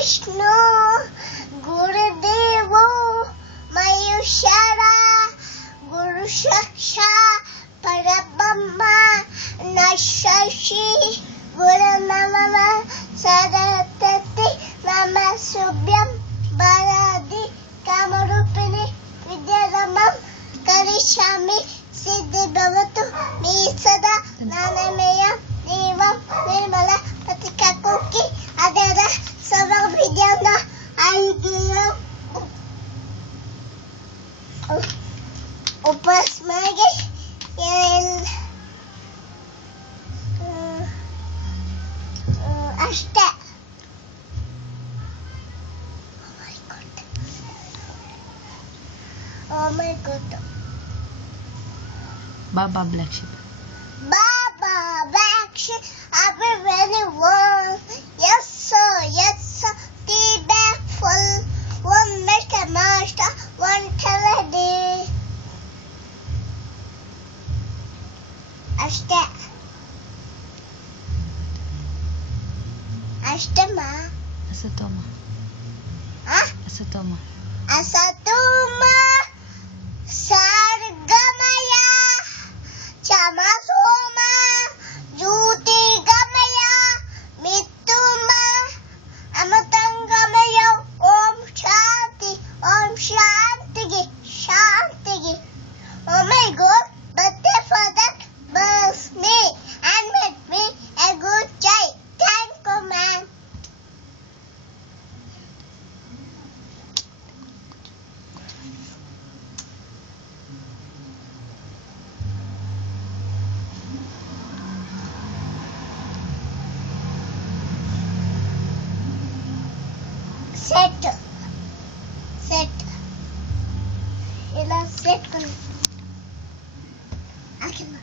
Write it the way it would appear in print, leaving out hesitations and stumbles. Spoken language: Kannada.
विष्णु गुरुदेवो महेश्वरा गुरु साक्षात् परब्रह्म नमः गुरु नमः सरस्वती नमस्तुभ्यं वरदे कामरूपिणी विद्यारम्भं करिष्यामि सिद्धि भवतु मे सदा ज्ञानमय देवं निर्मला प्रतिकाकुकी ಅದರ ಸಮ ವಿದ್ಯಾನ ಐದಿಯ ಉಪಸ್ಮಗೆ ಅಷ್ಟೇ. Oh my God. Baba Black Sheep. Baba Black Sheep, I've been really warm. Yes sir, yes sir. Tea bag full. One make a master, one tell a day. ಅಷ್ಟೇ ಅಷ್ಟಮ್ಮ. Asatoma. Asatoma. ಅಸತೋಮ ಸರ್ಗಮಯ ಚಮಸೋಮ ಜ್ಯೋತಿರ್ಗಮಯ ಮಿಥುಮ ಅಮೃತಂಗಮಯ. ಓಂ ಶಾಂತಿ ಶಾಂತಿಗೆ. Oh my God, but the father blessed me and made me a good child. Thank you, man. Set. ಇಲ್ಲ ಸೆಟ್ ಹಾಕಿಲ್ಲ.